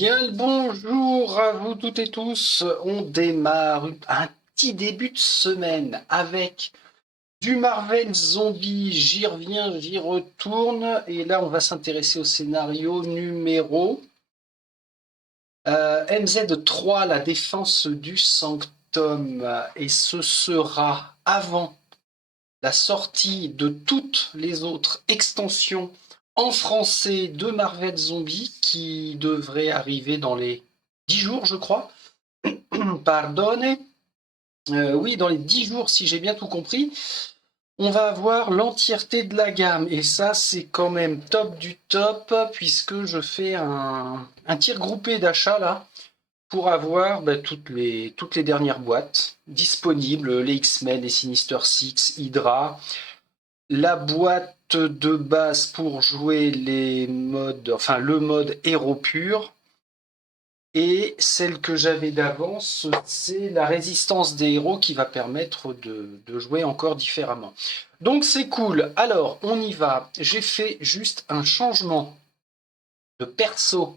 Bien le bonjour à vous toutes et tous. On démarre un petit début de semaine avec du Marvel Zombie. J'y reviens, j'y retourne. Et là, on va s'intéresser au scénario numéro MZ3, la défense du Sanctum. Et ce sera avant la sortie de toutes les autres extensions en français de Marvel Zombie qui devrait arriver dans les 10 jours, je crois. Pardonne. Oui, dans les 10 jours, si j'ai bien tout compris, on va avoir l'entièreté de la gamme. Et ça, c'est quand même top du top, puisque je fais un tir groupé d'achat là, pour avoir toutes les dernières boîtes disponibles, les X-Men, les Sinister Six, Hydra, la boîte de base pour jouer les modes, enfin le mode héros pur. Et celle que j'avais d'avance, c'est la résistance des héros qui va permettre de jouer encore différemment. Donc c'est cool. Alors, on y va. J'ai fait juste un changement de perso.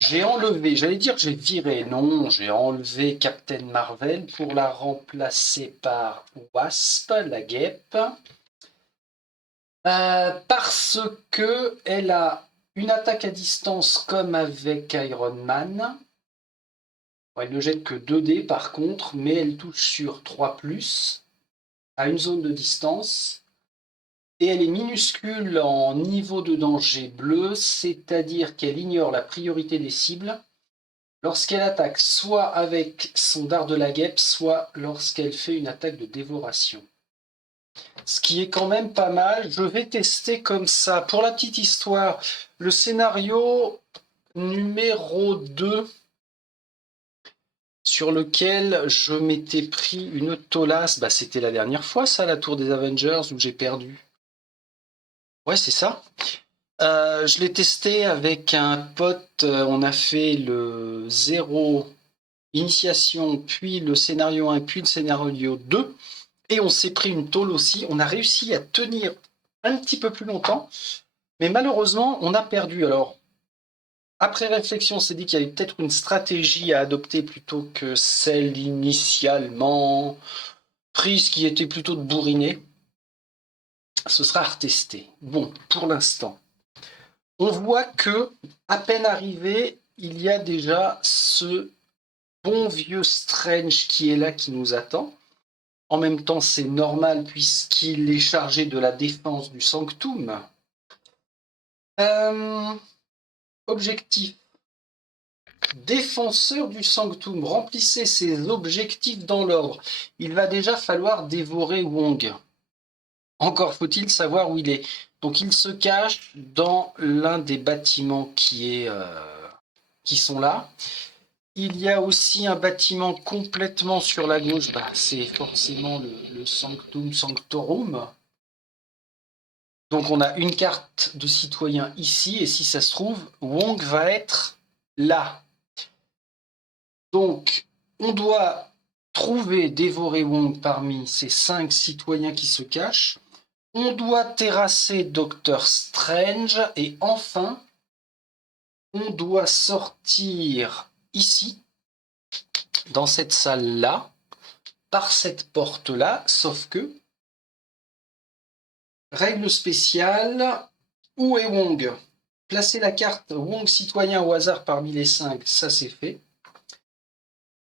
J'ai enlevé, j'allais dire que j'ai viré, non, j'ai enlevé Captain Marvel pour la remplacer par Wasp, la guêpe. Parce que elle a une attaque à distance comme avec Iron Man. Bon, elle ne jette que 2 dés par contre, mais elle touche sur 3+, à une zone de distance. Et elle est minuscule en niveau de danger bleu, c'est-à-dire qu'elle ignore la priorité des cibles lorsqu'elle attaque soit avec son dard de la guêpe, soit lorsqu'elle fait une attaque de dévoration. Ce qui est quand même pas mal. Je vais tester comme ça. Pour la petite histoire, le scénario numéro 2 sur lequel je m'étais pris une tolasse. Bah, c'était la dernière fois, ça, la tour des Avengers, où j'ai perdu. Ouais, c'est ça. Je l'ai testé avec un pote. On a fait le 0 initiation, puis le scénario 1, puis le scénario 2. Et on s'est pris une tôle aussi. On a réussi à tenir un petit peu plus longtemps. Mais malheureusement, on a perdu. Alors, après réflexion, on s'est dit qu'il y avait peut-être une stratégie à adopter plutôt que celle initialement prise qui était plutôt de bourriner. Ce sera à retester. Bon, pour l'instant, on voit que, à peine arrivé, il y a déjà ce bon vieux Strange qui est là, qui nous attend. En même temps, c'est normal puisqu'il est chargé de la défense du Sanctum. Euh, Objectif. Défenseur du Sanctum, remplissez ses objectifs dans l'ordre. Il va déjà falloir dévorer Wong. Encore faut-il savoir où il est. Donc il se cache dans l'un des bâtiments qui sont là. Il y a aussi un bâtiment complètement sur la gauche. Bah, c'est forcément le Sanctum Sanctorum. Donc on a une carte de citoyen ici. Et si ça se trouve, Wong va être là. Donc on doit trouver, dévorer Wong parmi ces 5 citoyens qui se cachent. On doit terrasser Docteur Strange et enfin, on doit sortir ici, dans cette salle-là, par cette porte-là, sauf que, règle spéciale, où est Wong? Placez la carte Wong citoyen au hasard parmi les 5, ça c'est fait.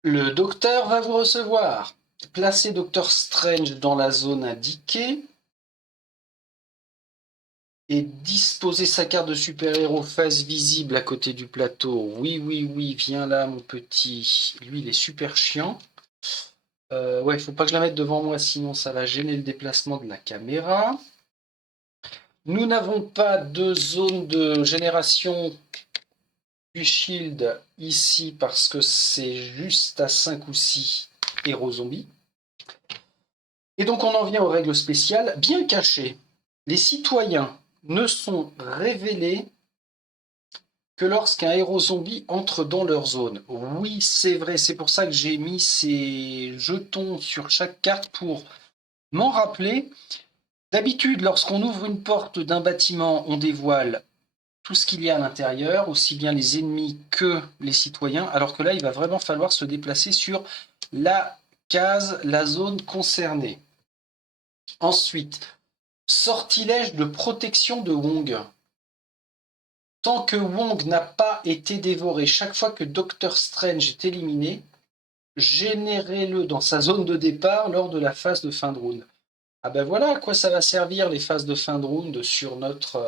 Le docteur va vous recevoir. Placez Docteur Strange dans la zone indiquée. Et disposer sa carte de super-héros face visible à côté du plateau. Oui, oui, oui, viens là, mon petit. Lui, il est super chiant. Ouais, faut pas que je la mette devant moi, sinon ça va gêner le déplacement de la caméra. Nous n'avons pas de zone de génération du shield ici parce que c'est juste à 5 ou 6 héros zombies. Et donc on en vient aux règles spéciales. Bien cachées, les citoyens ne sont révélés que lorsqu'un héros zombie entre dans leur zone. Oui, c'est vrai, c'est pour ça que j'ai mis ces jetons sur chaque carte pour m'en rappeler. D'habitude, lorsqu'on ouvre une porte d'un bâtiment, on dévoile tout ce qu'il y a à l'intérieur, aussi bien les ennemis que les citoyens, alors que là, il va vraiment falloir se déplacer sur la case, la zone concernée. Ensuite, sortilège de protection de Wong. Tant que Wong n'a pas été dévoré, chaque fois que Doctor Strange est éliminé, générez-le dans sa zone de départ lors de la phase de fin de round. Ah ben voilà à quoi ça va servir les phases de fin de round sur notre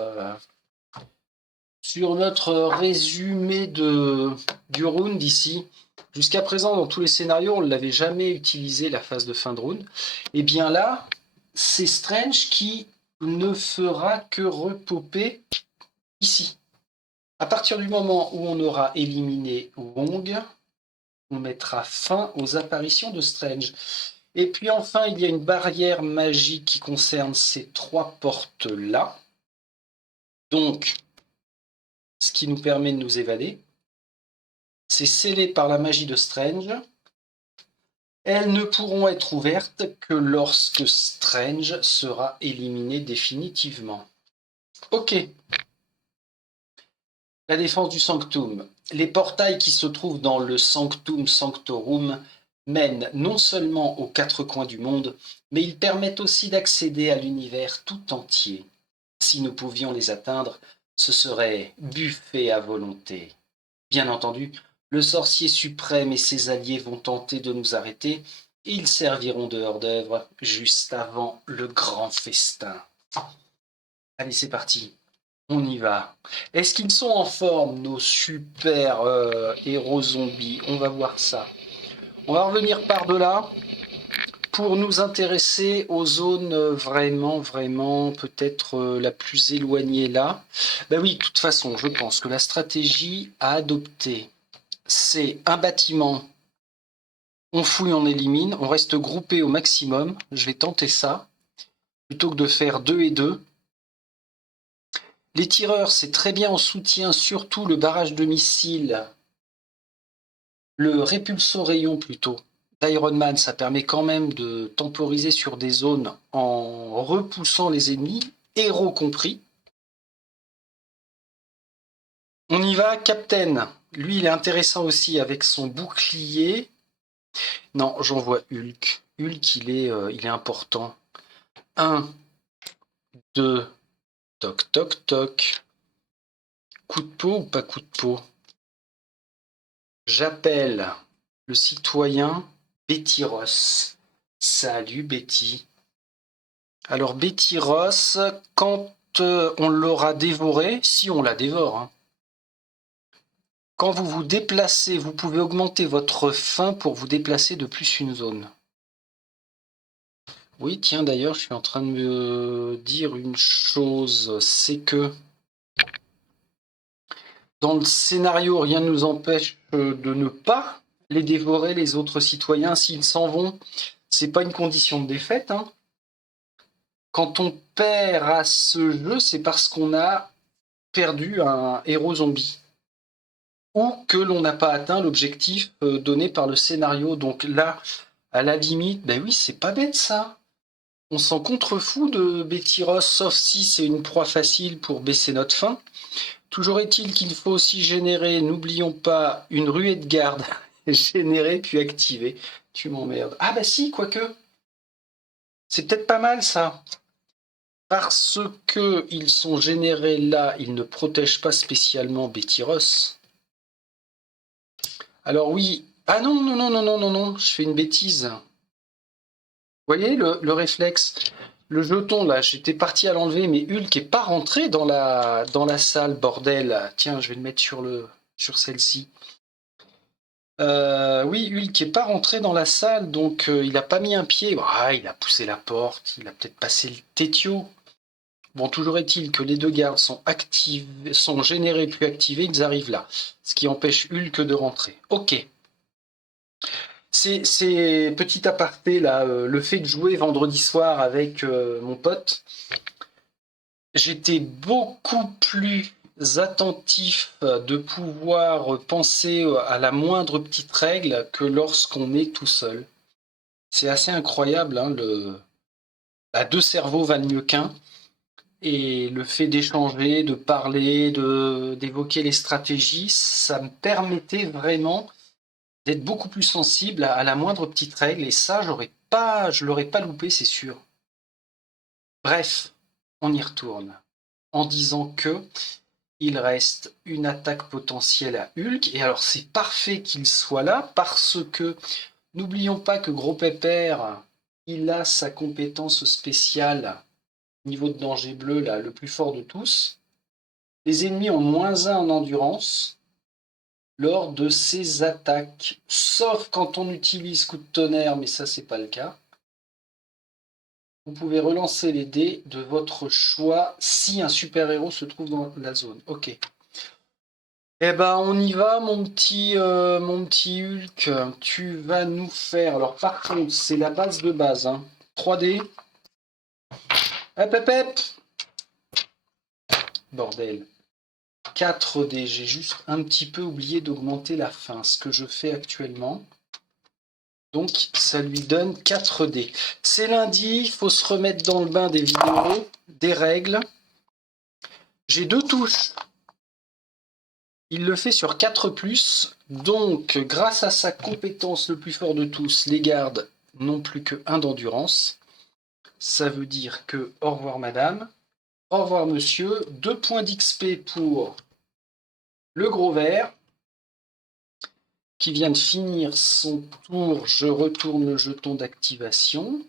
résumé du round ici. Jusqu'à présent, dans tous les scénarios, on ne l'avait jamais utilisé la phase de fin de round. Et bien là, c'est Strange qui ne fera que repoper ici. À partir du moment où on aura éliminé Wong, on mettra fin aux apparitions de Strange. Et puis enfin, il y a une barrière magique qui concerne ces 3 portes-là. Donc, ce qui nous permet de nous évader. C'est scellé par la magie de Strange. Elles ne pourront être ouvertes que lorsque Strange sera éliminé définitivement. Ok. La défense du Sanctum. Les portails qui se trouvent dans le Sanctum Sanctorum mènent non seulement aux 4 coins du monde, mais ils permettent aussi d'accéder à l'univers tout entier. Si nous pouvions les atteindre, ce serait buffet à volonté. Bien entendu, le sorcier suprême et ses alliés vont tenter de nous arrêter, et ils serviront de hors-d'œuvre juste avant le grand festin. Allez, c'est parti. On y va. Est-ce qu'ils sont en forme, nos super héros zombies? On va voir ça. On va revenir par-delà pour nous intéresser aux zones vraiment, peut-être la plus éloignée là. Ben oui, de toute façon, je pense que la stratégie à adopter, c'est un bâtiment, on fouille, on élimine, on reste groupé au maximum. Je vais tenter ça, plutôt que de faire 2 et 2. Les tireurs, c'est très bien en soutien, surtout le barrage de missiles, le répulsor rayon plutôt, d'Iron Man, ça permet quand même de temporiser sur des zones en repoussant les ennemis, héros compris. On y va, Captain. Lui, il est intéressant aussi avec son bouclier. Non, j'envoie Hulk. Hulk, il est important. 1, 2, toc, toc, toc. Coup de peau ou pas coup de peau? J'appelle le citoyen Betty Ross. Salut Betty. Alors Betty Ross, quand on l'aura dévoré, si on la dévore, hein, quand vous vous déplacez, vous pouvez augmenter votre faim pour vous déplacer de plus une zone. Oui, tiens, d'ailleurs, je suis en train de me dire une chose, c'est que dans le scénario, rien ne nous empêche de ne pas les dévorer, les autres citoyens. S'ils s'en vont, c'est pas une condition de défaite. Hein. Quand on perd à ce jeu, c'est parce qu'on a perdu un héros zombie. Ou que l'on n'a pas atteint l'objectif donné par le scénario. Donc là, à la limite, ben oui, c'est pas bête ça. On s'en contrefout de Betty Ross, sauf si c'est une proie facile pour baisser notre faim. Toujours est-il qu'il faut aussi générer, n'oublions pas, une ruée de garde. Générer puis activer. Tu m'emmerdes. Ah bah si, quoique. C'est peut-être pas mal ça. Parce que ils sont générés là, ils ne protègent pas spécialement Betty Ross. Alors oui. Ah non, non, non, non, non, non, non, je fais une bêtise. Vous voyez le réflexe? Le jeton là, j'étais parti à l'enlever, mais Hulk est pas rentré dans la salle, bordel. Tiens, je vais le mettre sur celle-ci. Oui, Hulk est pas rentré dans la salle, donc il a pas mis un pied. Ah, il a poussé la porte, il a peut-être passé le tétio. Bon, toujours est-il que les 2 gardes sont générés puis activés, ils arrivent là. Ce qui empêche Hulk de rentrer. Ok. C'est petit aparté là, le fait de jouer vendredi soir avec mon pote, j'étais beaucoup plus attentif de pouvoir penser à la moindre petite règle que lorsqu'on est tout seul. C'est assez incroyable, hein, 2 cerveaux valent mieux qu'un. Et le fait d'échanger, de parler, d'évoquer les stratégies, ça me permettait vraiment d'être beaucoup plus sensible à la moindre petite règle. Et ça, je l'aurais pas loupé, c'est sûr. Bref, on y retourne en disant que il reste une attaque potentielle à Hulk. Et alors, c'est parfait qu'il soit là parce que n'oublions pas que Gros Pépère, il a sa compétence spéciale niveau de danger bleu, là, le plus fort de tous. Les ennemis ont -1 en endurance lors de ces attaques, sauf quand on utilise coup de tonnerre, mais ça, c'est pas le cas. Vous pouvez relancer les dés de votre choix si un super-héros se trouve dans la zone. Ok. Eh ben, on y va, mon petit Hulk. Tu vas nous faire. Alors, par contre, c'est la base de base. Hein. 3D. Hop, hop, hop. Bordel. 4D. J'ai juste un petit peu oublié d'augmenter la fin, ce que je fais actuellement. Donc, ça lui donne 4D. C'est lundi, il faut se remettre dans le bain des vidéos, des règles. J'ai 2 touches. Il le fait sur 4+, donc grâce à sa compétence le plus fort de tous, les gardes n'ont plus que 1 d'endurance. Ça veut dire que au revoir madame, au revoir monsieur, 2 points d'XP pour le gros vert, qui vient de finir son tour, je retourne le jeton d'activation.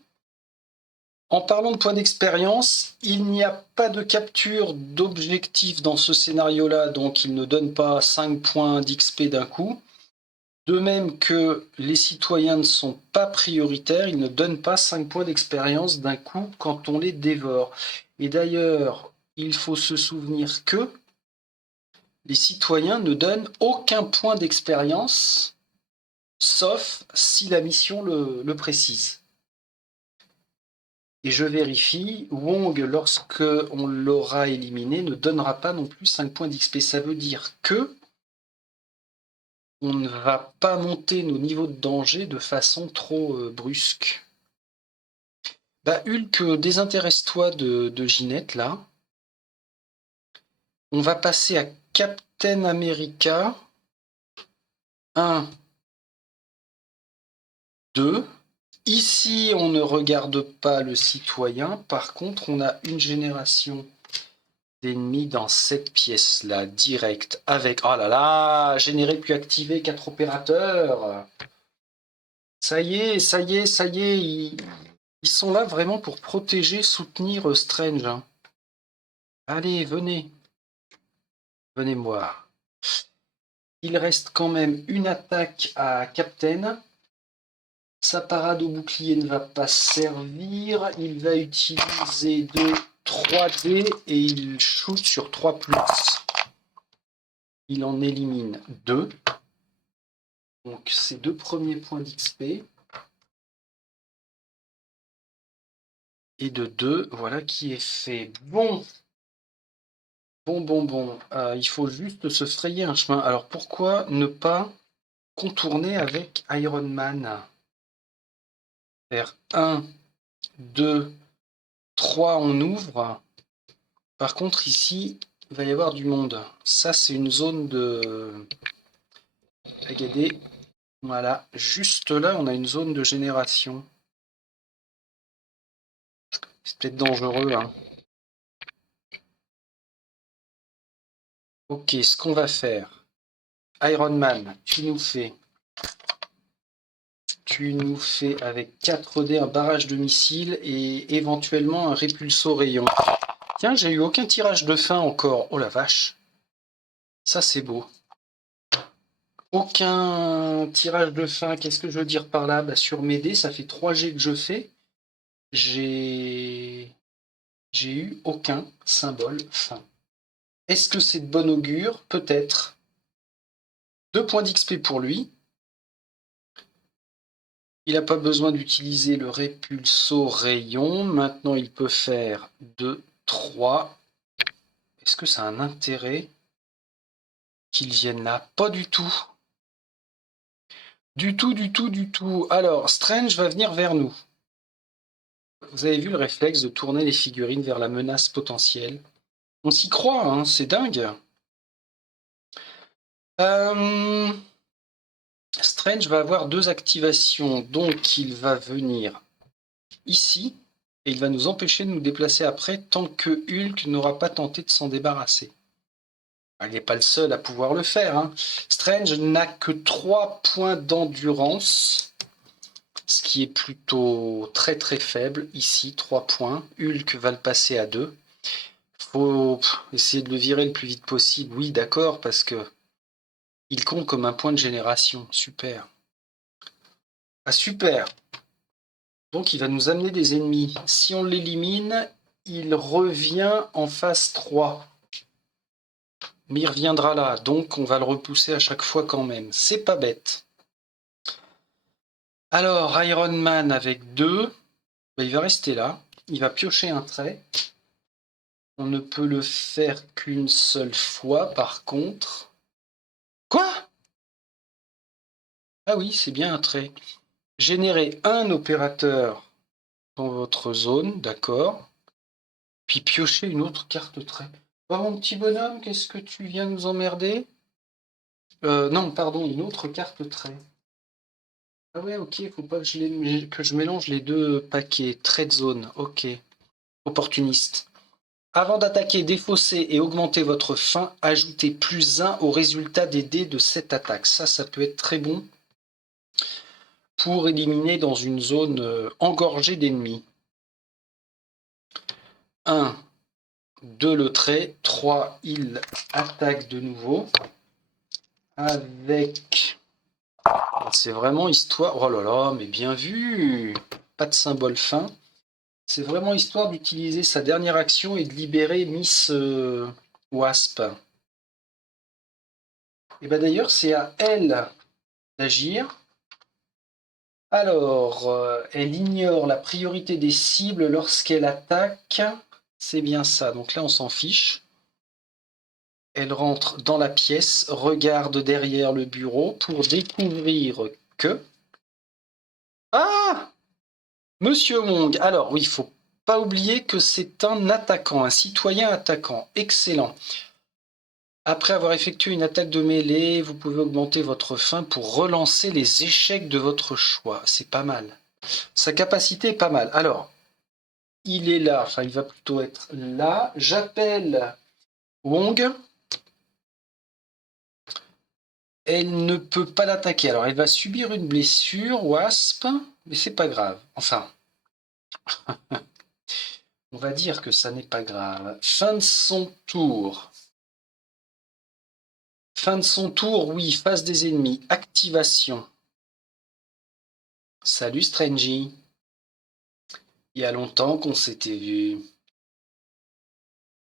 En parlant de points d'expérience, il n'y a pas de capture d'objectif dans ce scénario-là, donc il ne donne pas 5 points d'XP d'un coup. De même que les citoyens ne sont pas prioritaires, ils ne donnent pas 5 points d'expérience d'un coup quand on les dévore. Et d'ailleurs, il faut se souvenir que les citoyens ne donnent aucun point d'expérience, sauf si la mission le précise. Et je vérifie, Wong, lorsque on l'aura éliminé, ne donnera pas non plus 5 points d'XP. Ça veut dire que on ne va pas monter nos niveaux de danger de façon trop brusque. Bah Hulk, désintéresse-toi de Ginette, là. On va passer à Captain America. 1, 2. Ici, on ne regarde pas le citoyen. Par contre, on a une génération d'ennemis dans cette pièce-là, direct, avec... Oh là là, générer puis activer 4 opérateurs. Ça y est, ça y est, ça y est, ils sont là vraiment pour protéger, soutenir Strange. Hein. Allez, venez. Venez me voir. Il reste quand même une attaque à Captain. Sa parade au bouclier ne va pas servir. Il va utiliser de 3D et il shoot sur 3+. Il en élimine 2. Donc ses 2 premiers points d'XP. Et de 2, voilà qui est fait. Bon. Bon. Il faut juste se frayer un chemin. Alors pourquoi ne pas contourner avec Iron Man? Faire 1, 2, 3, on ouvre. Par contre, ici, il va y avoir du monde. Ça, c'est une zone de Regardez. Voilà, juste là, on a une zone de génération. C'est peut-être dangereux, hein. Ok, ce qu'on va faire. Iron Man, tu nous fais avec 4D un barrage de missiles et éventuellement un répulsor rayon. Tiens, j'ai eu aucun tirage de fin encore. Oh la vache. Ça, c'est beau. Aucun tirage de fin. Qu'est-ce que je veux dire par là? Bah, sur mes dés, ça fait 3 G que je fais. J'ai eu aucun symbole fin. Est-ce que c'est de bon augure? Peut-être. 2 points d'XP pour lui. Il n'a pas besoin d'utiliser le répulsor rayon. Maintenant, il peut faire 2, 3. Est-ce que ça a un intérêt qu'il vienne là? Pas du tout. Du tout. Alors, Strange va venir vers nous. Vous avez vu le réflexe de tourner les figurines vers la menace potentielle? On s'y croit, hein, c'est dingue. Strange va avoir 2 activations, donc il va venir ici, et il va nous empêcher de nous déplacer après tant que Hulk n'aura pas tenté de s'en débarrasser. Il n'est pas le seul à pouvoir le faire, hein. Strange n'a que 3 points d'endurance, ce qui est plutôt très très faible. Ici, 3 points. Hulk va le passer à 2. Faut essayer de le virer le plus vite possible. Oui, d'accord, parce que il compte comme un point de génération. Super. Ah, super. Donc il va nous amener des ennemis. Si on l'élimine, il revient en phase 3. Mais il reviendra là, donc on va le repousser à chaque fois quand même. C'est pas bête. Alors, Iron Man avec 2, il va rester là. Il va piocher un trait. On ne peut le faire qu'une seule fois, par contre. Quoi? Ah oui, c'est bien un trait. Générez un opérateur dans votre zone, d'accord. Puis piocher une autre carte trait. Oh, mon petit bonhomme, qu'est-ce que tu viens nous emmerder? Non, pardon, une autre carte trait. Ah ouais, ok, faut pas que je mélange les deux paquets. Trait de zone, ok. Opportuniste. Avant d'attaquer, défausser et augmenter votre faim, ajoutez +1 au résultat des dés de cette attaque. Ça peut être très bon pour éliminer dans une zone engorgée d'ennemis. 1, 2 le trait, 3 il attaque de nouveau. Avec... C'est vraiment histoire... Oh là là, mais bien vu! Pas de symbole fin. C'est vraiment histoire d'utiliser sa dernière action et de libérer Miss Wasp. Et bien d'ailleurs, c'est à elle d'agir. Alors, elle ignore la priorité des cibles lorsqu'elle attaque. C'est bien ça. Donc là, on s'en fiche. Elle rentre dans la pièce, regarde derrière le bureau pour découvrir que... Ah! Monsieur Wong. Alors oui, il faut pas oublier que c'est un attaquant, un citoyen attaquant. Excellent. Après avoir effectué une attaque de mêlée, vous pouvez augmenter votre faim pour relancer les échecs de votre choix. C'est pas mal. Sa capacité est pas mal. Alors, il est là, enfin il va plutôt être là. J'appelle Wong. Elle ne peut pas l'attaquer. Alors, elle va subir une blessure, Wasp, mais c'est pas grave. Enfin, on va dire que ça n'est pas grave. Fin de son tour. Fin de son tour, oui, face des ennemis. Activation. Salut Strangy. Il y a longtemps qu'on s'était vu.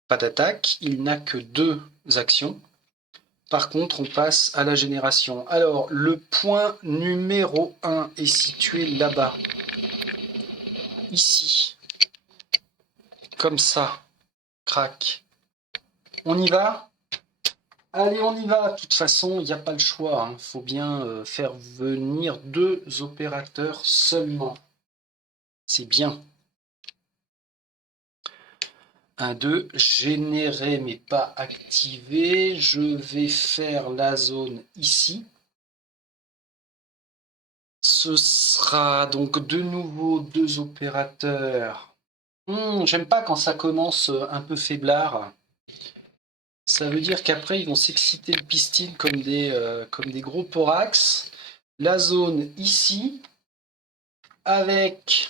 Pas d'attaque, il n'a que 2 actions. Par contre, on passe à la génération. Alors, le point numéro 1 est situé là-bas. Ici. Comme ça. Crac. On y va? Allez, on y va. De toute façon, il n'y a pas le choix. Il faut bien faire venir 2 opérateurs seulement. C'est bien. 1, 2, générer mais pas activer. Je vais faire la zone ici. Ce sera donc de nouveau 2 opérateurs. J'aime pas quand ça commence un peu faiblard. Ça veut dire qu'après ils vont s'exciter le pistil comme des gros porax. La zone ici avec...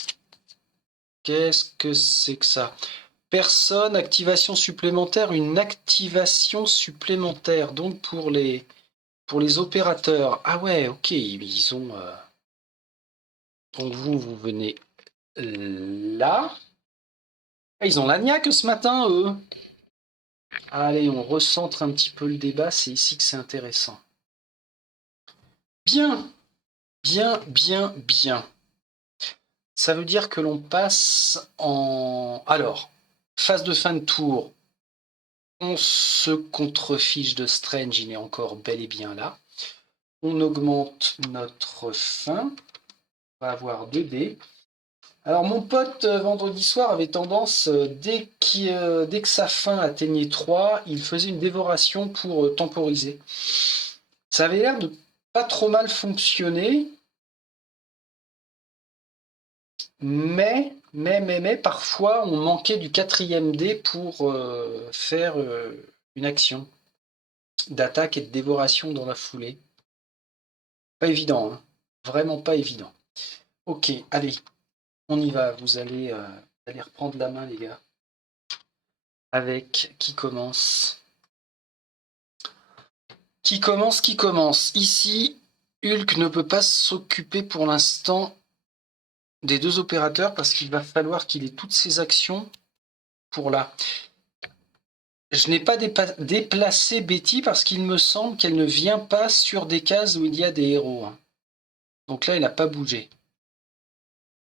Qu'est-ce que c'est que ça? Personne, activation supplémentaire, une activation supplémentaire. Donc pour les opérateurs. Ah ouais, ok, ils ont... Donc vous venez là. Ah, ils ont l'agnac ce matin, eux. Allez, on recentre un petit peu le débat, c'est ici que c'est intéressant. Bien, bien, bien, bien. Ça veut dire que l'on passe en... Alors, phase de fin de tour, on se contrefiche de Strange, il est encore bel et bien là. On augmente notre faim, on va avoir 2 dés. Alors mon pote vendredi soir avait tendance, dès que sa faim atteignait 3, il faisait une dévoration pour temporiser. Ça avait l'air de pas trop mal fonctionner, mais parfois on manquait du quatrième dé pour faire une action d'attaque et de dévoration dans la foulée. Pas évident, hein. Vraiment pas évident. Ok, allez, on y va. Vous allez reprendre la main, les gars. Avec qui commence? Qui commence? Ici, Hulk ne peut pas s'occuper pour l'instant des deux opérateurs parce qu'il va falloir qu'il ait toutes ses actions pour là. Je n'ai pas déplacé Betty parce qu'il me semble qu'elle ne vient pas sur des cases où il y a des héros, hein. Donc là, elle n'a pas bougé.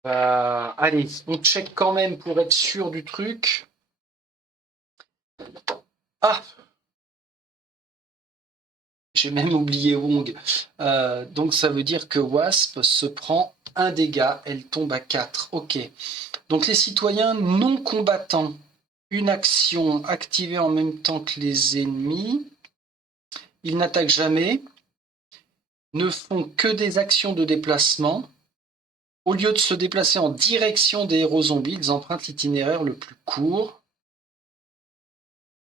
Allez, on check quand même pour être sûr du truc. Ah, j'ai même oublié Wong. Donc ça veut dire que Wasp se prend un dégât. Elle tombe à 4. Ok. Donc les citoyens non combattants, une action activée en même temps que les ennemis. Ils n'attaquent jamais, ne font que des actions de déplacement. Au lieu de se déplacer en direction des héros zombies, ils empruntent l'itinéraire le plus court.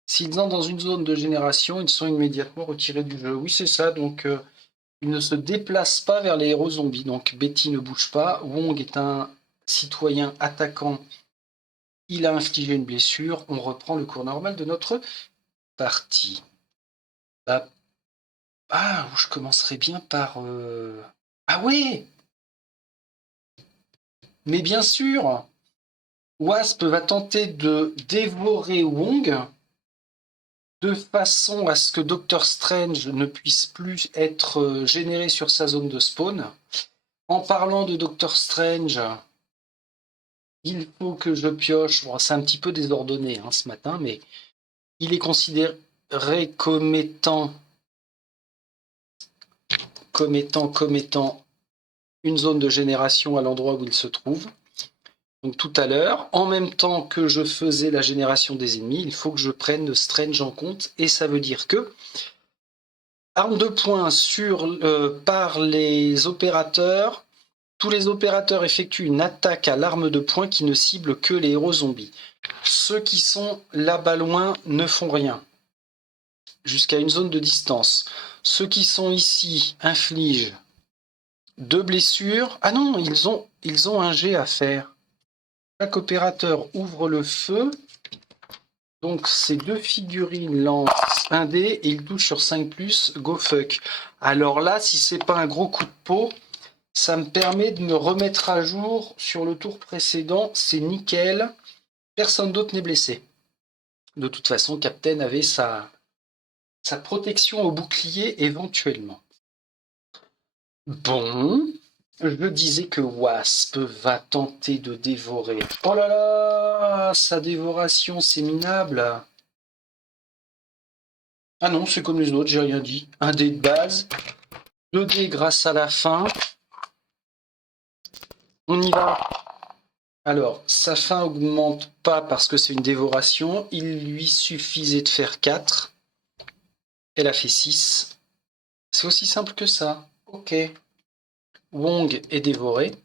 S'ils entrent dans une zone de génération, ils sont immédiatement retirés du jeu. Oui, c'est ça, donc ils ne se déplacent pas vers les héros zombies. Donc Betty ne bouge pas. Wong est un citoyen attaquant. Il a infligé une blessure. On reprend le cours normal de notre partie. Je commencerai bien par... Ah ouais. Mais bien sûr, Wasp va tenter de dévorer Wong de façon à ce que Doctor Strange ne puisse plus être généré sur sa zone de spawn. En parlant de Doctor Strange, il faut que je pioche. Bon, c'est un petit peu désordonné hein, ce matin, mais il est considéré comme étant une zone de génération à l'endroit où il se trouve. Donc tout à l'heure, en même temps que je faisais la génération des ennemis, il faut que je prenne Strange en compte, et ça veut dire que arme de poing par les opérateurs. Tous les opérateurs effectuent une attaque à l'arme de poing qui ne cible que les héros zombies. Ceux qui sont là-bas loin ne font rien, jusqu'à une zone de distance. Ceux qui sont ici infligent 2 blessures. Ah non, ils ont un jet à faire. Chaque opérateur ouvre le feu. Donc ces 2 figurines lancent un dé et ils touchent sur 5+, go fuck. Alors là, si c'est pas un gros coup de peau, ça me permet de me remettre à jour sur le tour précédent. C'est nickel. Personne d'autre n'est blessé. De toute façon, Captain avait sa protection au bouclier éventuellement. Bon, je disais que Wasp va tenter de dévorer. Oh là là, sa dévoration, c'est minable. Ah non, c'est comme les autres, j'ai rien dit. Un dé de base, 2 dés grâce à la fin. On y va. Alors, sa faim augmente pas parce que c'est une dévoration. Il lui suffisait de faire 4. Elle a fait 6. C'est aussi simple que ça. Ok. Wong est dévoré.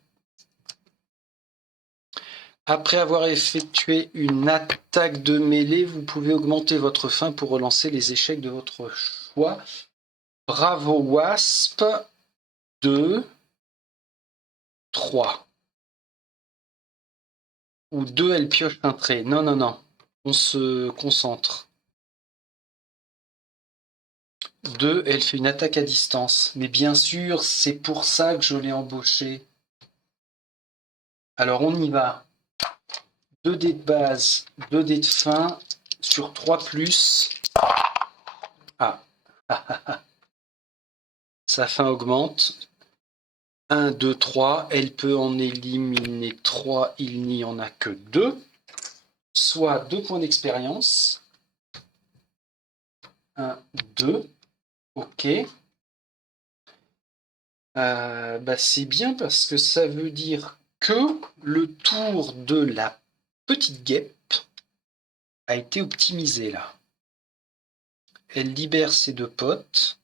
Après avoir effectué une attaque de mêlée, vous pouvez augmenter votre faim pour relancer les échecs de votre choix. Bravo Wasp. 2, 3. Ou 2, elle pioche un trait. Non, non, non. On se concentre. 2, elle fait une attaque à distance. Mais bien sûr, c'est pour ça que je l'ai embauchée. Alors on y va. 2 dés de base, 2 dés de fin sur 3+. Ah. Sa fin augmente. 1, 2, 3. Elle peut en éliminer 3. Il n'y en a que 2. Soit 2 points d'expérience. 1, 2. Ok. C'est bien parce que ça veut dire que le tour de la petite guêpe a été optimisé là. Elle libère ses deux potes.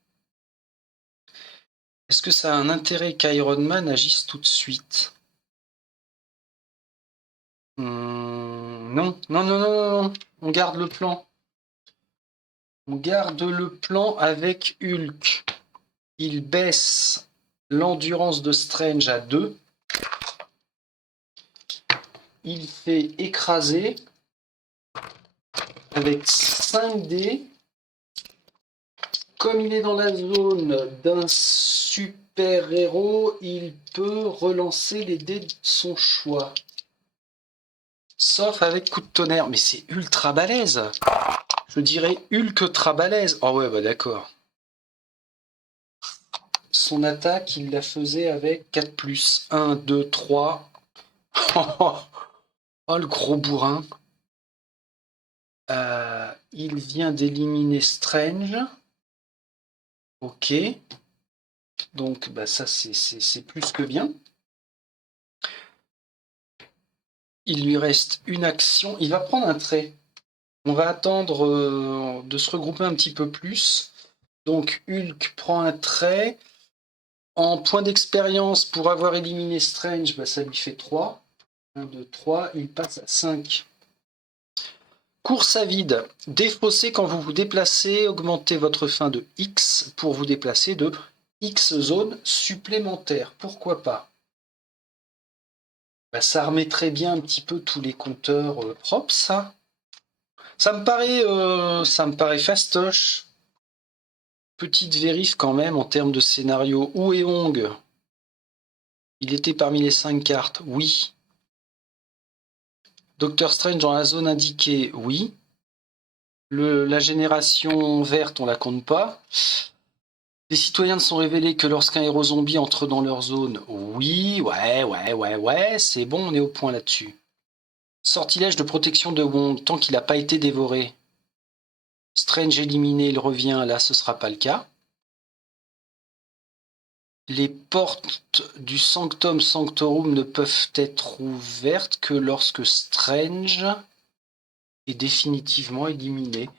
Est-ce que ça a un intérêt qu'Iron Man agisse tout de suite? Non, non, non, non, non, non. On garde le plan. On garde le plan avec Hulk. Il baisse l'endurance de Strange à 2. Il fait écraser avec 5 dés. Comme il est dans la zone d'un super-héros, il peut relancer les dés de son choix. Sauf avec coup de tonnerre. Mais c'est ultra balèze. Je dirais ultra balèze. Oh ouais, bah d'accord. Son attaque, il la faisait avec 4+. 1, 2, 3. Oh, le gros bourrin. Il vient d'éliminer Strange. Ok. Donc, bah, ça, c'est plus que bien. Il lui reste une action. Il va prendre un trait. On va attendre de se regrouper un petit peu plus. Donc, Hulk prend un trait. En point d'expérience, pour avoir éliminé Strange, bah, ça lui fait 3. 1, 2, 3. Il passe à 5. Course à vide. Défaussez quand vous vous déplacez. Augmentez votre fin de X pour vous déplacer de X zones supplémentaires. Pourquoi pas? Bah, ça remettrait bien un petit peu tous les compteurs propres, ça. Ça me paraît fastoche. Petite vérif quand même en termes de scénario. Où est Hong? Il était parmi les 5 cartes, oui. Doctor Strange dans la zone indiquée, oui. La génération verte, on la compte pas. Les citoyens ne sont révélés que lorsqu'un héros zombie entre dans leur zone. Oui, ouais, c'est bon, on est au point là-dessus. Sortilège de protection de Wong, tant qu'il n'a pas été dévoré. Strange éliminé, il revient, là ce sera pas le cas. Les portes du Sanctum Sanctorum ne peuvent être ouvertes que lorsque Strange est définitivement éliminé.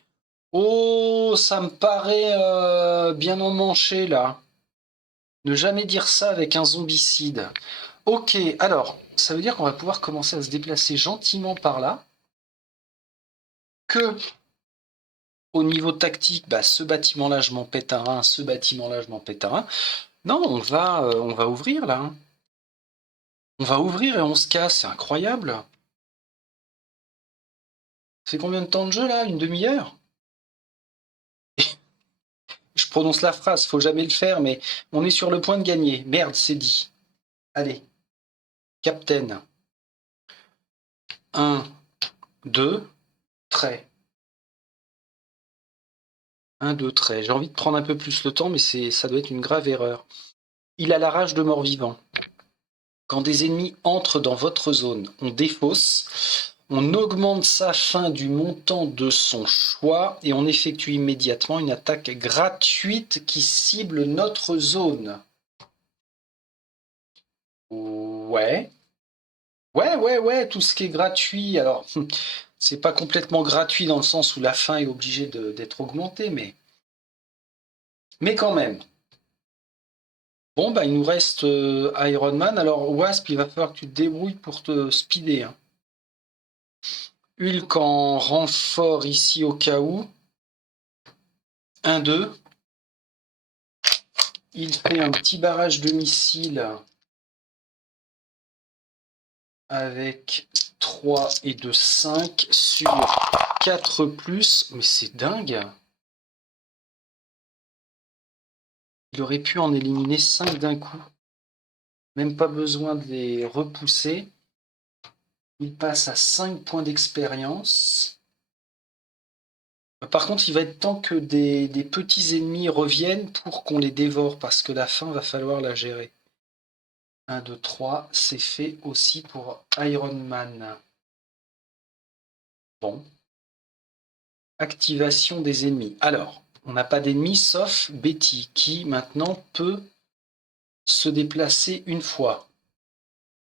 Oh, ça me paraît bien emmanché là. Ne jamais dire ça avec un zombicide. Ok, alors, ça veut dire qu'on va pouvoir commencer à se déplacer gentiment par là. Que, au niveau tactique, bah, ce bâtiment-là, je m'en pète un rein, ce bâtiment-là, je m'en pète un rein. Non, on va ouvrir là. Hein. On va ouvrir et on se casse, c'est incroyable. C'est combien de temps de jeu là? Une demi-heure? Je prononce la phrase, faut jamais le faire, mais on est sur le point de gagner. Merde, c'est dit. Allez, Captain. 1, 2, trait. 1, 2, trait. J'ai envie de prendre un peu plus le temps, mais ça doit être une grave erreur. Il a la rage de mort-vivant. Quand des ennemis entrent dans votre zone, on défausse, on augmente sa fin du montant de son choix et on effectue immédiatement une attaque gratuite qui cible notre zone. Ouais. Ouais, tout ce qui est gratuit. Alors, c'est pas complètement gratuit dans le sens où la fin est obligée d'être augmentée, mais quand même. Bon, bah, il nous reste Iron Man. Alors, Wasp, il va falloir que tu te débrouilles pour te speeder. Hein. Hulk en renfort ici au cas où. 1, 2. Il fait un petit barrage de missiles avec 3 et 2, 5 sur 4+. Mais c'est dingue. Il aurait pu en éliminer 5 d'un coup. Même pas besoin de les repousser. Il passe à 5 points d'expérience. Par contre, il va être temps que des petits ennemis reviennent pour qu'on les dévore, parce que la fin va falloir la gérer. 1, 2, 3, c'est fait aussi pour Iron Man. Bon. Activation des ennemis. Alors, on n'a pas d'ennemis sauf Betty, qui maintenant peut se déplacer une fois.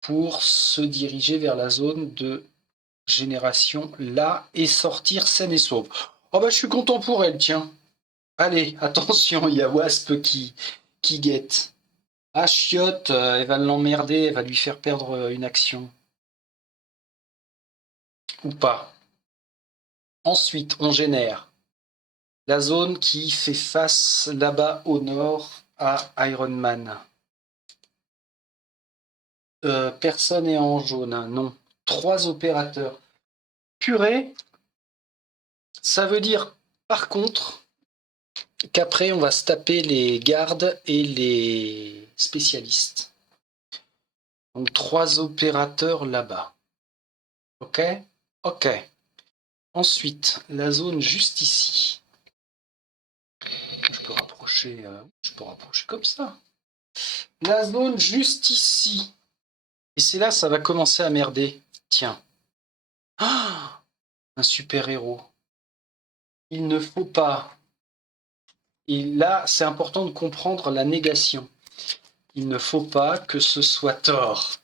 pour se diriger vers la zone de génération là et sortir saine et sauve. Oh bah je suis content pour elle, tiens. Allez, attention, il y a Wasp qui guette. Ah chiotte, elle va l'emmerder, elle va lui faire perdre une action. Ou pas. Ensuite, on génère la zone qui fait face là-bas au nord à Iron Man. Personne n'est en jaune, hein, non. 3 opérateurs. Purée, ça veut dire par contre qu'après on va se taper les gardes et les spécialistes. Donc 3 opérateurs là-bas. Ok? Ok. Ensuite, la zone juste ici. Je peux rapprocher comme ça. La zone juste ici. Et c'est là ça va commencer à merder. Tiens. Ah, un super-héros. Il ne faut pas. Et là, c'est important de comprendre la négation. Il ne faut pas que ce soit Thor.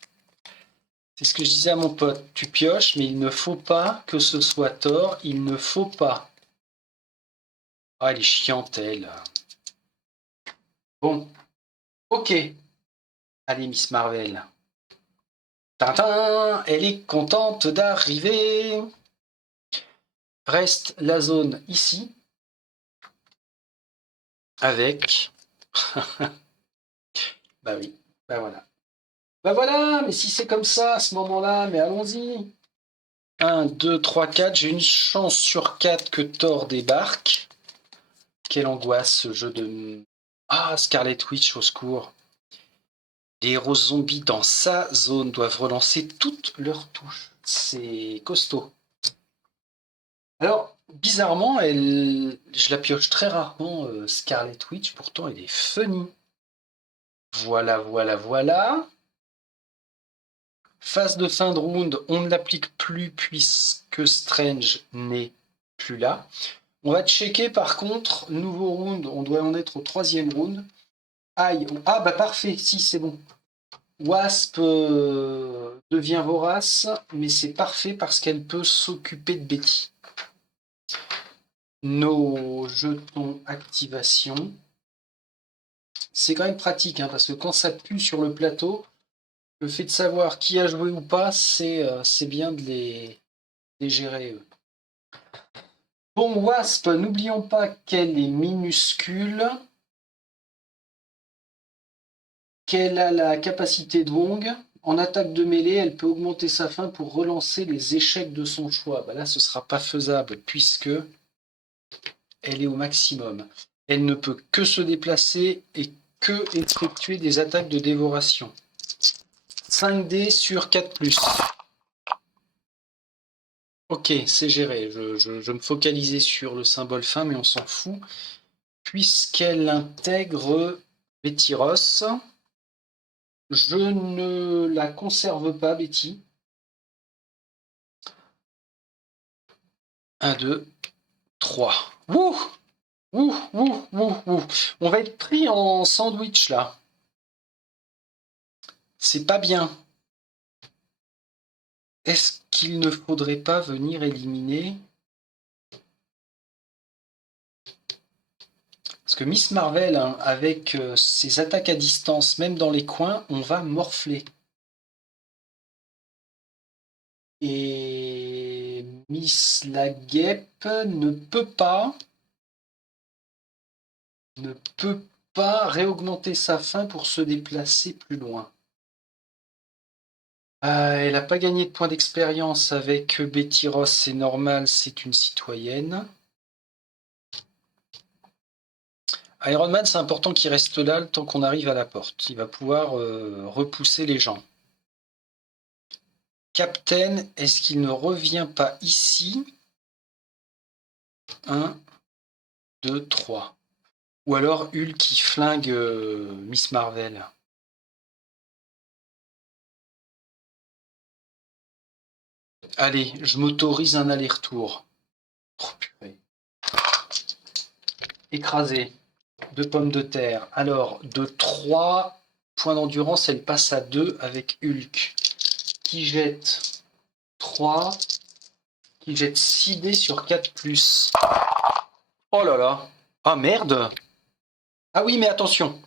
C'est ce que je disais à mon pote. Tu pioches, mais il ne faut pas que ce soit Thor. Il ne faut pas. Ah, elle est chiante, elle. Bon. Ok. Allez, Miss Marvel. Tintin, elle est contente d'arriver. Reste la zone ici. Avec... bah oui, bah voilà. Bah voilà, mais si c'est comme ça à ce moment-là, mais allons-y. 1, 2, 3, 4. J'ai une chance sur 4 que Thor débarque. Quelle angoisse ce jeu de... Ah, Scarlet Witch, au secours. Les héros zombies dans sa zone doivent relancer toutes leurs touches. C'est costaud. Alors, bizarrement, je la pioche très rarement, Scarlet Witch, pourtant elle est funny. Voilà, voilà, voilà. Phase de fin de round, on ne l'applique plus puisque Strange n'est plus là. On va checker par contre, nouveau round, on doit en être au 3e round. Aïe, ah bah parfait, si c'est bon. Wasp devient vorace, mais c'est parfait parce qu'elle peut s'occuper de Betty. Nos jetons activation. C'est quand même pratique, hein, parce que quand ça pue sur le plateau, le fait de savoir qui a joué ou pas, c'est bien de les gérer. Eux. Bon, Wasp, n'oublions pas qu'elle est minuscule, qu'elle a la capacité de Wong. En attaque de mêlée, elle peut augmenter sa faim pour relancer les échecs de son choix. Bah là, ce ne sera pas faisable puisque elle est au maximum. Elle ne peut que se déplacer et que effectuer des attaques de dévoration. 5D sur 4+. Ok, c'est géré. Je me focalisais sur le symbole fin, mais on s'en fout. Puisqu'elle intègre Betty Ross, je ne la conserve pas, Betty. 1, 2, 3. Wouh! Ouh, ouh, ouh, ouh. On va être pris en sandwich là. C'est pas bien. Est-ce qu'il ne faudrait pas venir éliminer? Parce que Miss Marvel, hein, avec ses attaques à distance, même dans les coins, on va morfler. Et Miss la Guêpe ne peut pas réaugmenter sa faim pour se déplacer plus loin. Elle n'a pas gagné de points d'expérience avec Betty Ross, c'est normal, c'est une citoyenne. Iron Man, c'est important qu'il reste là le temps qu'on arrive à la porte. Il va pouvoir repousser les gens. Captain, est-ce qu'il ne revient pas ici? 1, 2, 3. Ou alors Hulk qui flingue Miss Marvel. Allez, je m'autorise un aller-retour. Oh, purée. Écrasé. 2 pommes de terre. Alors, de 3 points d'endurance, elle passe à 2 avec Hulk. qui jette 3, qui jette 6 dés sur 4+. Oh là là. Ah merde. Ah oui, mais attention.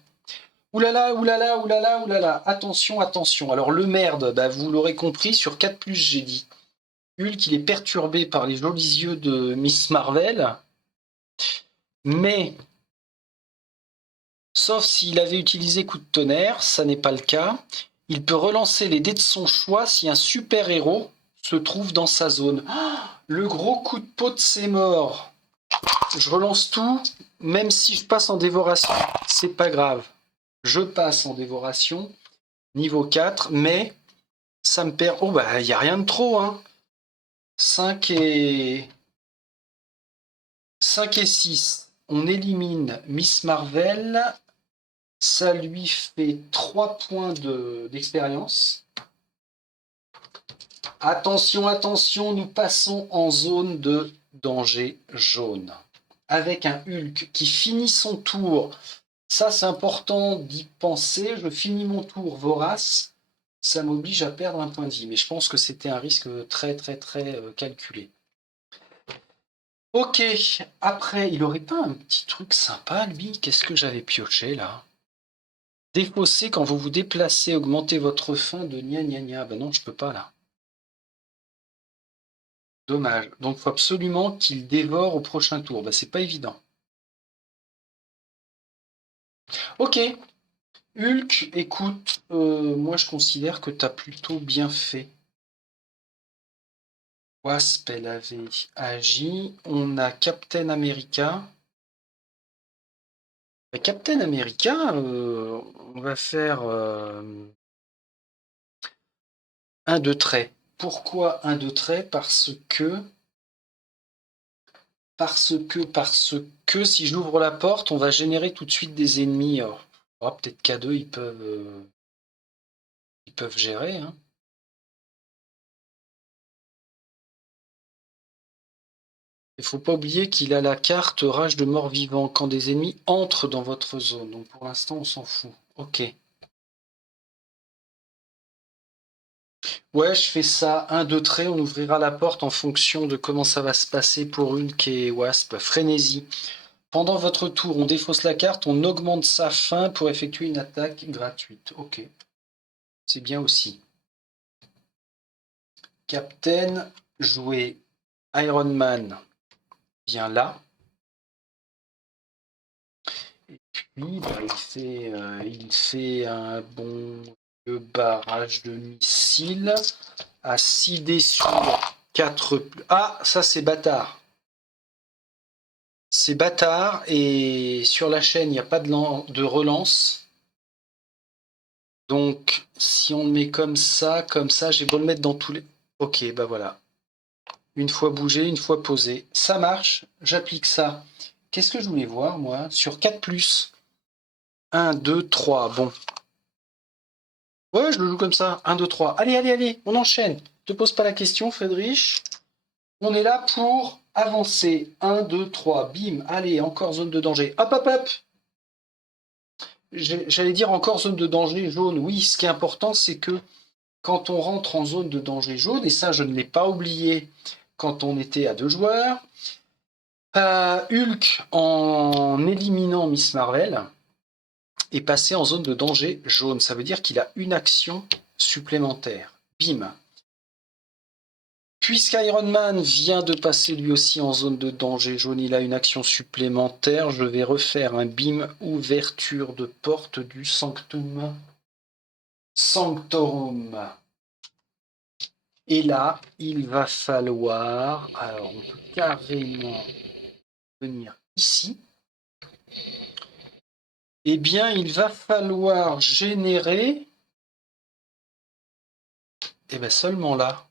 Oulala, oulala, oulala, oulala. Attention, attention. Alors le merde, bah, vous l'aurez compris, sur 4+, j'ai dit. Hulk, il est perturbé par les jolis yeux de Miss Marvel. Mais, sauf s'il avait utilisé coup de tonnerre, ça n'est pas le cas. Il peut relancer les dés de son choix si un super-héros se trouve dans sa zone. Le gros coup de pot de ses morts. Je relance tout, même si je passe en dévoration. C'est pas grave. Je passe en dévoration, niveau 4, mais ça me perd... Oh bah, il n'y a rien de trop, hein. 5 et 6. On élimine Miss Marvel. Ça lui fait 3 points d'expérience. Attention, attention, nous passons en zone de danger jaune. Avec un Hulk qui finit son tour. Ça, c'est important d'y penser. Je finis mon tour vorace. Ça m'oblige à perdre un point de vie. Mais je pense que c'était un risque très, très, très calculé. Ok, après, il aurait pas un petit truc sympa, lui? Qu'est-ce que j'avais pioché, là? Défausser quand vous vous déplacez, augmenter votre faim de gna gna gna. Ben non, je peux pas, là. Dommage. Donc, il faut absolument qu'il dévore au prochain tour. Ben, c'est pas évident. Ok. Hulk, écoute, moi, je considère que tu as plutôt bien fait. Wasp, elle avait agi. On a Captain America. Captain America, on va faire un de trait. Pourquoi un de trait? Parce que si j'ouvre la porte, on va générer tout de suite des ennemis. Alors, peut-être K2, ils peuvent gérer. Hein. Il ne faut pas oublier qu'il a la carte rage de mort-vivant quand des ennemis entrent dans votre zone. Donc pour l'instant, on s'en fout. Ok. Ouais, je fais ça, un, deux traits, on ouvrira la porte en fonction de comment ça va se passer pour Hulk et Wasp. Frénésie. Pendant votre tour, on défausse la carte, on augmente sa faim pour effectuer une attaque gratuite. Ok, c'est bien aussi. Captain, jouer Iron Man, vient là. Et puis, bah, il fait un bon barrage de missiles à 6 dés sur 4. Ah, ça c'est bâtard. C'est bâtard et sur la chaîne, il n'y a pas de relance. Donc, si on le met comme ça, j'ai beau le mettre dans tous les... Ok, bah voilà. Une fois bougé, une fois posé. Ça marche, j'applique ça. Qu'est-ce que je voulais voir, moi? Sur 4+. 1, 2, 3. Bon. Ouais, je le joue comme ça. 1, 2, 3. Allez, allez, allez, on enchaîne. Ne te pose pas la question, Friedrich. On est là pour avancer. 1, 2, 3. Bim. Allez, encore zone de danger. Hop, hop, hop. J'allais dire encore zone de danger jaune. Oui, ce qui est important, c'est que quand on rentre en zone de danger jaune, et ça, je ne l'ai pas oublié quand on était à 2 joueurs, Hulk, en éliminant Miss Marvel, est passé en zone de danger jaune. Ça veut dire qu'il a une action supplémentaire. Bim. Puisqu'Iron Man vient de passer lui aussi en zone de danger jaune, il a une action supplémentaire. Je vais refaire un bim ouverture de porte du Sanctum Sanctorum. Et là, il va falloir... Alors, on peut carrément venir ici. Eh bien, il va falloir générer... Eh bien, seulement là.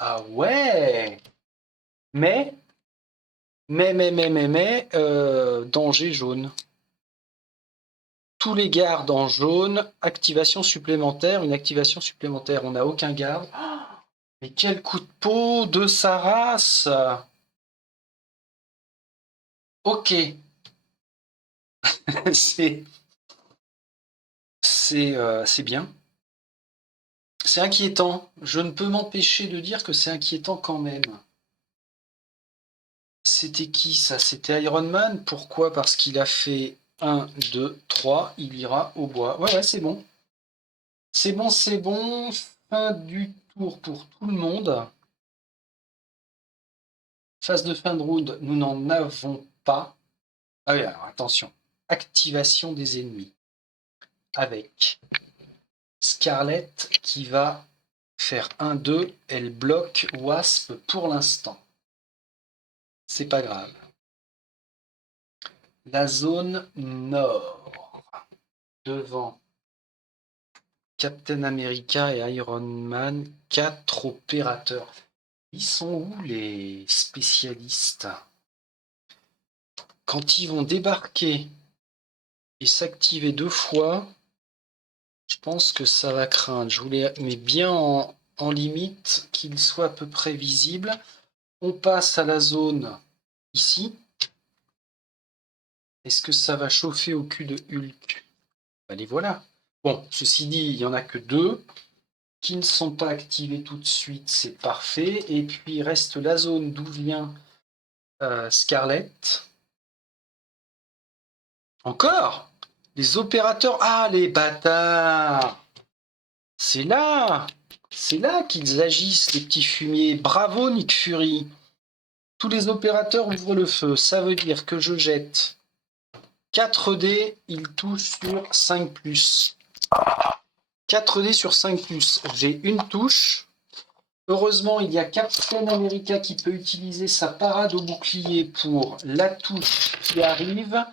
Ah ouais. Mais, danger jaune. Tous les gardes en jaune, activation supplémentaire, une activation supplémentaire. On n'a aucun garde. Mais quel coup de peau de sa race! Ok. c'est bien. C'est inquiétant. Je ne peux m'empêcher de dire que c'est inquiétant quand même. C'était qui ça? C'était Iron Man. Pourquoi? Parce qu'il a fait 1, 2, 3. Il ira au bois. Ouais, c'est bon. C'est bon, c'est bon. Fin du tour pour tout le monde. Phase de fin de round, nous n'en avons pas. Ah oui, alors attention. Activation des ennemis. Avec Scarlett qui va faire 1, 2. Elle bloque Wasp pour l'instant. C'est pas grave. La zone nord. Devant Captain America et Iron Man, 4 opérateurs. Ils sont où les spécialistes? Quand ils vont débarquer et s'activer 2 fois, je pense que ça va craindre. Je vous les mets bien en limite, qu'ils soient à peu près visibles. On passe à la zone ici. Est-ce que ça va chauffer au cul de Hulk? Les voilà. Bon, ceci dit, il n'y en a que 2 qui ne sont pas activés tout de suite, c'est parfait. Et puis il reste la zone d'où vient Scarlett. Encore? Les opérateurs. Ah, les bâtards! C'est là! C'est là qu'ils agissent, les petits fumiers. Bravo, Nick Fury! Tous les opérateurs ouvrent le feu. Ça veut dire que je jette 4 dés, ils touchent sur 5+. 4 dés sur 5+. J'ai une touche. Heureusement, il y a Captain America qui peut utiliser sa parade au bouclier pour la touche qui arrive.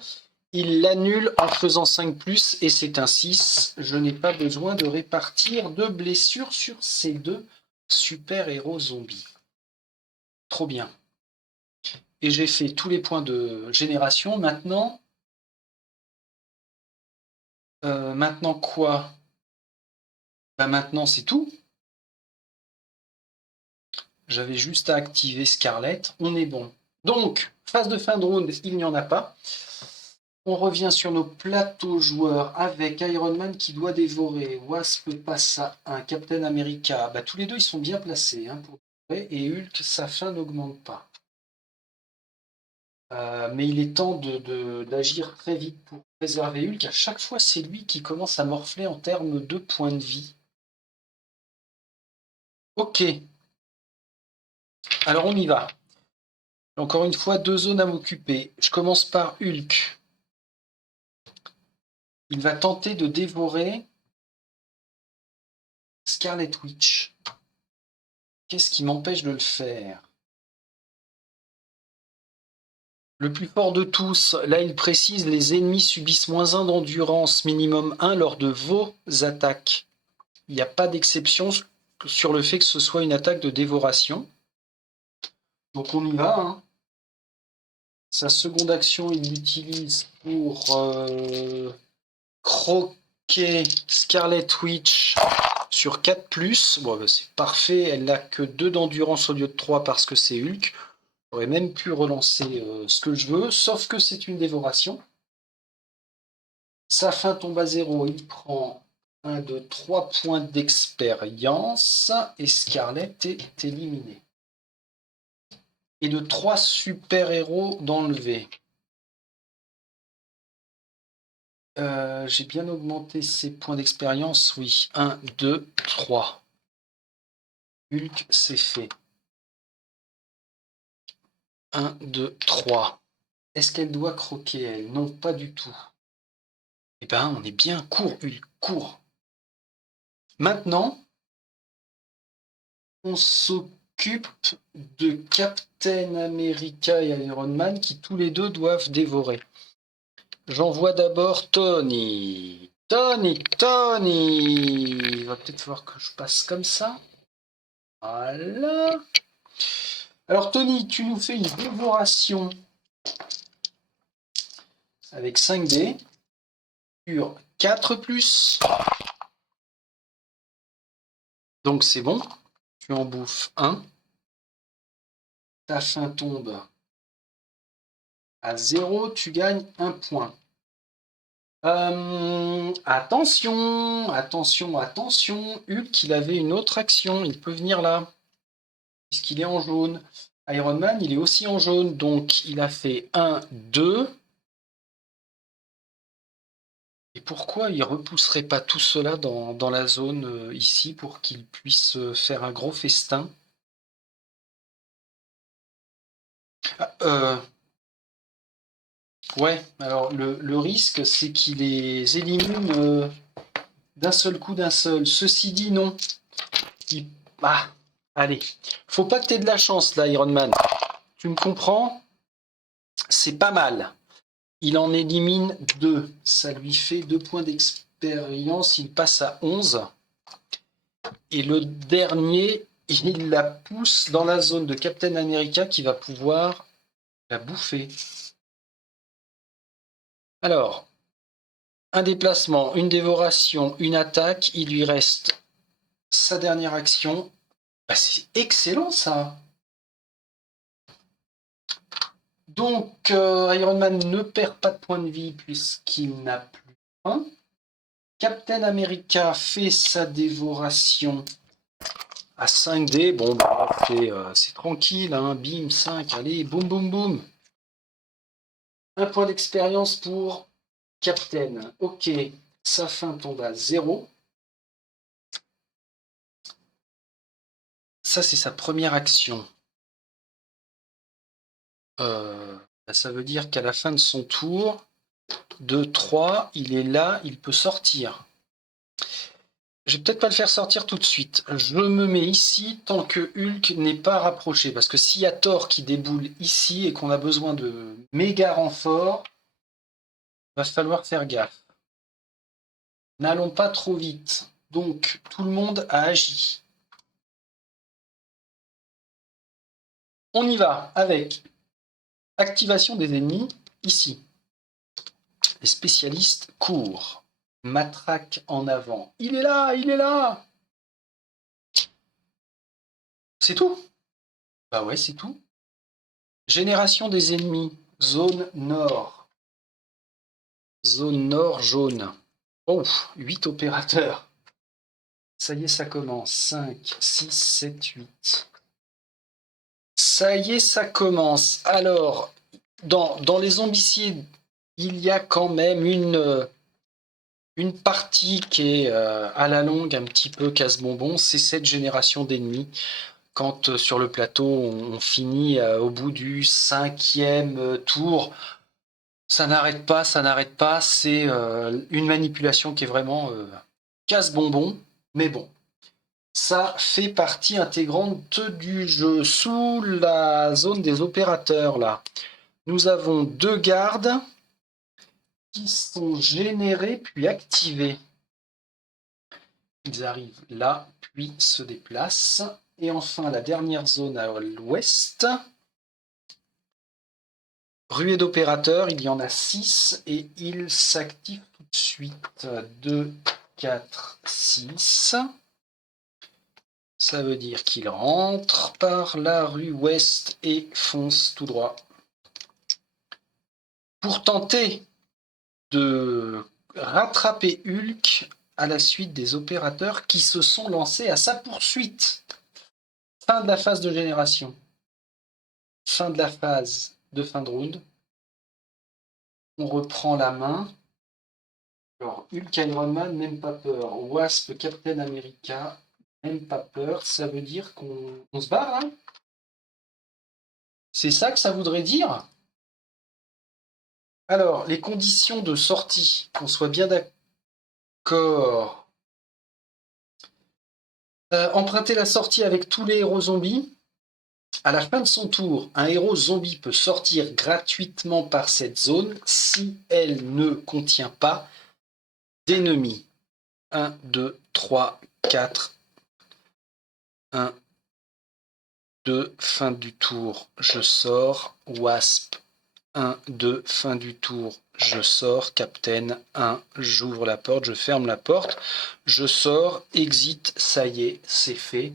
Il l'annule en faisant 5+, et c'est un 6. Je n'ai pas besoin de répartir de blessures sur ces 2 super-héros zombies. Trop bien. Et j'ai fait tous les points de génération. Maintenant quoi? Maintenant, c'est tout. J'avais juste à activer Scarlett. On est bon. Donc, phase de fin de round, il n'y en a pas. On revient sur nos plateaux joueurs avec Iron Man qui doit dévorer. Wasp passe à 1. Captain America. Tous les deux, ils sont bien placés. Pour dévorer. Et Hulk, sa fin n'augmente pas. Mais il est temps d'agir très vite pour préserver Hulk. À chaque fois, c'est lui qui commence à morfler en termes de points de vie. Ok. Alors, on y va. Encore une fois, 2 zones à m'occuper. Je commence par Hulk. Il va tenter de dévorer Scarlet Witch. Qu'est-ce qui m'empêche de le faire? Le plus fort de tous, là il précise, les ennemis subissent -1 d'endurance, minimum 1 lors de vos attaques. Il n'y a pas d'exception sur le fait que ce soit une attaque de dévoration. Donc on y va. Sa seconde action, il l'utilise pour croquer Scarlet Witch sur 4+. Bon, c'est parfait, elle n'a que 2 d'endurance au lieu de 3 parce que c'est Hulk. J'aurais même pu relancer ce que je veux, sauf que c'est une dévoration. Sa fin tombe à 0, il prend 1, 2, 3 points d'expérience et Scarlett est éliminée. Et de 3 super-héros d'enlever. J'ai bien augmenté ses points d'expérience, oui. 1, 2, 3. Hulk, c'est fait. 1, 2, 3. Est-ce qu'elle doit croquer, elle? Non, pas du tout. Eh ben, on est bien. Cours, Hulk, cours. Maintenant, on s'occupe de Captain America et Iron Man qui tous les deux doivent dévorer. J'envoie d'abord Tony. Tony. Il va peut-être falloir que je passe comme ça. Voilà. Alors Tony, tu nous fais une dévoration avec 5 dés sur 4+. Donc c'est bon. Tu en bouffes 1. Ta fin tombe à 0. Tu gagnes 1 point. attention, attention, attention. Hulk, il avait une autre action. Il peut venir là, puisqu'il est en jaune. Iron Man, il est aussi en jaune. Donc, il a fait 1, 2. Et pourquoi il repousserait pas tout cela dans la zone ici pour qu'il puisse faire un gros festin? Ah, ouais, alors le risque, c'est qu'il les élimine d'un seul coup, d'un seul. Ceci dit, non. Il- Ah, allez. Faut pas que tu aies de la chance, là, Iron Man. Tu me comprends? C'est pas mal. Il en élimine 2. Ça lui fait 2 points d'expérience. Il passe à 11. Et le dernier, il la pousse dans la zone de Captain America qui va pouvoir la bouffer. Alors, un déplacement, une dévoration, une attaque. Il lui reste sa dernière action. Bah, c'est excellent ça. Donc, Iron Man ne perd pas de points de vie puisqu'il n'a plus un. Captain America fait sa dévoration à 5D. Bon, bah, c'est tranquille, hein. Bim, 5, allez, boum, boum, boum. Un point d'expérience pour Captain. Ok, sa fin tombe à 0. Ça, c'est sa première action. Ça veut dire qu'à la fin de son tour, de 3, il est là, il peut sortir. Je vais peut-être pas le faire sortir tout de suite. Je me mets ici tant que Hulk n'est pas rapproché. Parce que s'il y a Thor qui déboule ici et qu'on a besoin de méga renforts, il va falloir faire gaffe. N'allons pas trop vite. Donc, tout le monde a agi. On y va avec activation des ennemis ici. Les spécialistes courent. Matraque en avant. Il est là, il est là. C'est tout? Bah ouais, c'est tout. Génération des ennemis. Zone nord. Zone nord jaune. Oh, 8 opérateurs. Ça y est, ça commence. 5, 6, 7, 8. Ça y est, ça commence. Alors, dans les zombicides, il y a quand même une partie qui est à la longue un petit peu casse-bonbon. C'est cette génération d'ennemis. Quand sur le plateau, on finit au bout du 5e tour, ça n'arrête pas, ça n'arrête pas. C'est une manipulation qui est vraiment casse-bonbon. Mais bon, ça fait partie intégrante du jeu. Sous la zone des opérateurs, là, nous avons 2 gardes qui sont générés puis activés. Ils arrivent là, puis se déplacent. Et enfin, la dernière zone à l'ouest. Ruée d'opérateurs, il y en a 6 et ils s'activent tout de suite. 2, 4, 6. Ça veut dire qu'ils rentrent par la rue ouest et foncent tout droit. Pour tenter de rattraper Hulk à la suite des opérateurs qui se sont lancés à sa poursuite. Fin de la phase de génération. Fin de la phase de fin de round. On reprend la main. Alors, Hulk, Iron Man, même pas peur. Wasp, Captain America, même pas peur. Ça veut dire qu'on se barre, hein? C'est ça que ça voudrait dire? Alors, les conditions de sortie, qu'on soit bien d'accord. Emprunter la sortie avec tous les héros zombies. À la fin de son tour, un héros zombie peut sortir gratuitement par cette zone si elle ne contient pas d'ennemis. 1, 2, 3, 4. 1, 2, fin du tour, je sors. Wasp. 1, 2, fin du tour, je sors. Captain. 1, j'ouvre la porte, je ferme la porte. Je sors, exit, ça y est, c'est fait.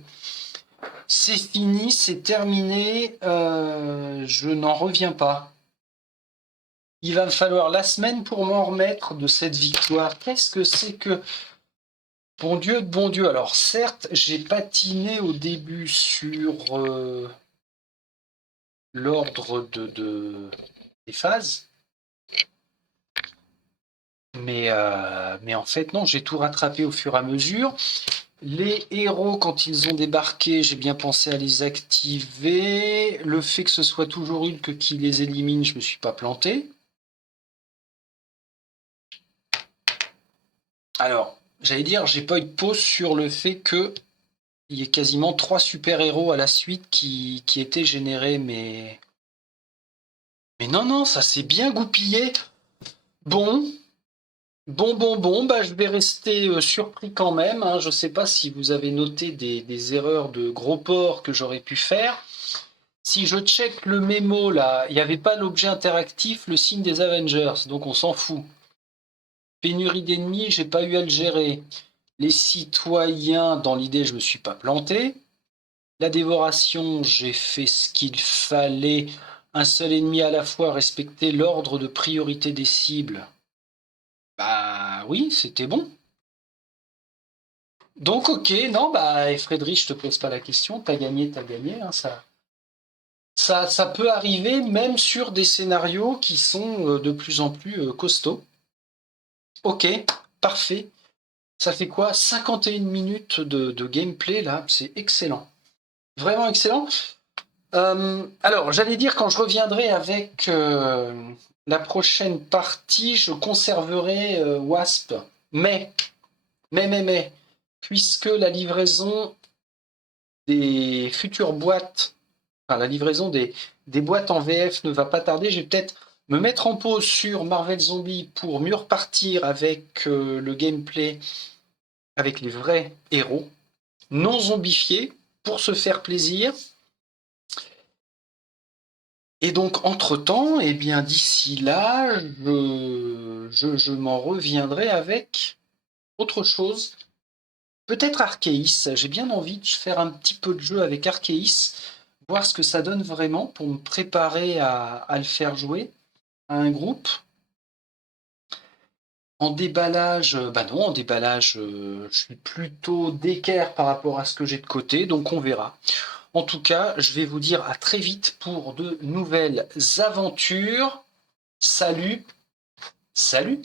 C'est fini, c'est terminé, je n'en reviens pas. Il va me falloir la semaine pour m'en remettre de cette victoire. Qu'est-ce que c'est que... Bon Dieu de bon Dieu. Alors certes, j'ai patiné au début sur l'ordre des phases. Mais en fait, non, j'ai tout rattrapé au fur et à mesure. Les héros, quand ils ont débarqué, j'ai bien pensé à les activer. Le fait que ce soit toujours Hulk qui les élimine, je me suis pas planté. Alors, j'allais dire, j'ai pas eu de pause sur le fait que il y ait quasiment 3 super-héros à la suite qui étaient générés, mais non, non, ça s'est bien goupillé. Bon, bon, bah, je vais rester surpris quand même, hein. Je ne sais pas si vous avez noté des erreurs de gros porc que j'aurais pu faire. Si je check le mémo là, il n'y avait pas l'objet interactif, le signe des Avengers, donc on s'en fout. Pénurie d'ennemis, j'ai pas eu à le gérer. Les citoyens, dans l'idée, je me suis pas planté. La dévoration, j'ai fait ce qu'il fallait. Un seul ennemi à la fois, respecter l'ordre de priorité des cibles. Bah oui, c'était bon. Donc ok, non, bah Frédéric, je te pose pas la question, t'as gagné, hein, ça peut arriver même sur des scénarios qui sont de plus en plus costauds. Ok, parfait. Ça fait quoi? 51 minutes de gameplay là, c'est excellent. Vraiment excellent. Alors, j'allais dire quand je reviendrai avec la prochaine partie, je conserverai Wasp. Mais, puisque la livraison des futures boîtes, enfin la livraison des boîtes en VF ne va pas tarder, je vais peut-être me mettre en pause sur Marvel Zombie pour mieux repartir avec le gameplay avec les vrais héros, non zombifiés, pour se faire plaisir. Et donc, entre-temps, eh bien, d'ici là, je m'en reviendrai avec autre chose. Peut-être Arceus. J'ai bien envie de faire un petit peu de jeu avec Arceus, voir ce que ça donne vraiment pour me préparer à le faire jouer à un groupe. En déballage, bah non, en déballage, je suis plutôt d'équerre par rapport à ce que j'ai de côté, donc on verra. En tout cas, je vais vous dire à très vite pour de nouvelles aventures. Salut, salut!